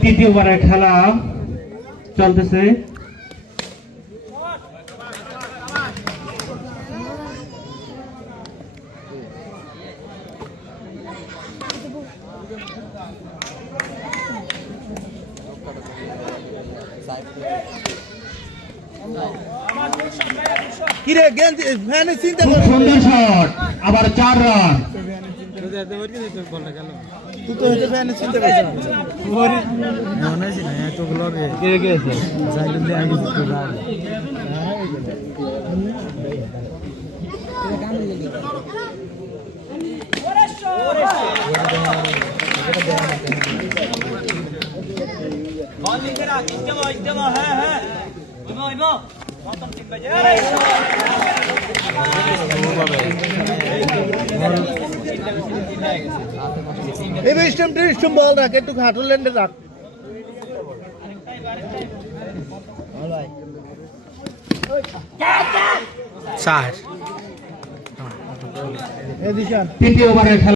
তৃতীয় ওভারের খেলা চলতেছে। কিরে গেন্দ ফ্যানে চিন্তা খুব সুন্দর শট, আবার 4 রান। তুই তো হইতে ফ্যানে চিন্তা করছিস মনে আছে না এত ব্লগে কে কে আছে সাইলেন্ট দিয়ে আগে তো রাগ এই স্টেম বল রাখ একটু ঘাটল ল্যান্ডে রাখ তৃতীয় ওভারের খেলা